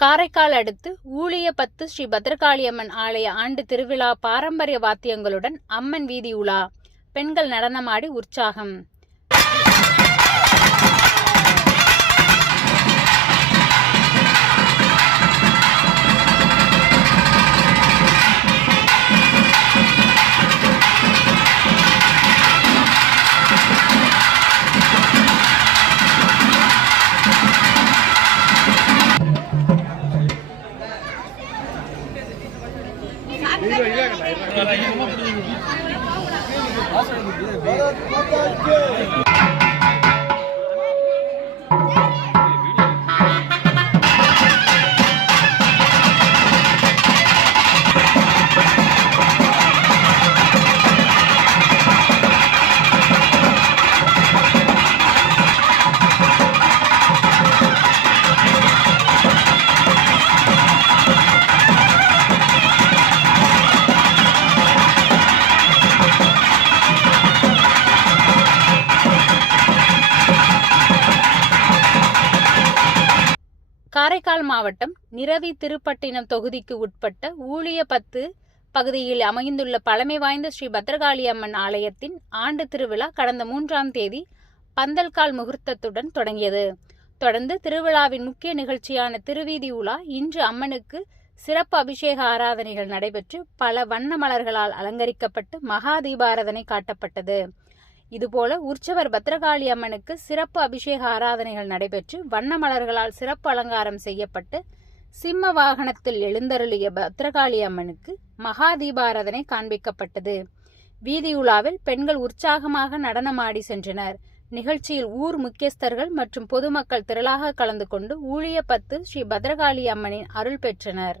காரைக்கால் அடுத்து ஊழியபத்து ஸ்ரீ பத்ரகாளியம்மன் ஆலய ஆண்டு திருவிழா பாரம்பரிய வாத்தியங்களுடன் அம்மன் வீதி உலா. பெண்கள் நடனமாடி உற்சாகம். காரைக்கால் மாவட்டம் நிரவி திருப்பட்டினம் தொகுதிக்கு உட்பட்ட ஊழியபத்து பகுதியில் அமைந்துள்ள பழமை வாய்ந்த ஸ்ரீ பத்ரகாளி அம்மன் ஆலயத்தின் ஆண்டு திருவிழா கடந்த 3ஆம் தேதி பந்தல்கால் முகூர்த்தத்துடன் தொடங்கியது. தொடர்ந்து திருவிழாவின் முக்கிய நிகழ்ச்சியான திருவீதி உலா இன்று அம்மனுக்கு சிறப்பு அபிஷேக ஆராதனைகள் நடைபெற்று பல வண்ண மலர்களால் அலங்கரிக்கப்பட்டு மகா தீபாராதனை காட்டப்பட்டது. இதுபோல உற்சவர் பத்ரகாளி அம்மனுக்கு சிறப்பு அபிஷேக ஆராதனைகள் நடைபெற்று வண்ண மலர்களால் சிறப்பு அலங்காரம் செய்யப்பட்டு சிம்ம வாகனத்தில் எழுந்தருளிய பத்ரகாளி அம்மனுக்கு மகா தீபாராதனை காண்பிக்கப்பட்டது. வீதி உலாவில் பெண்கள் உற்சாகமாக நடனமாடி சென்றனர். நிகழ்ச்சியில் ஊர் முக்கியஸ்தர்கள் மற்றும் பொதுமக்கள் திரளாக கலந்து கொண்டு ஊழியபத்து ஸ்ரீ பத்ரகாளி அம்மனின் அருள் பெற்றனர்.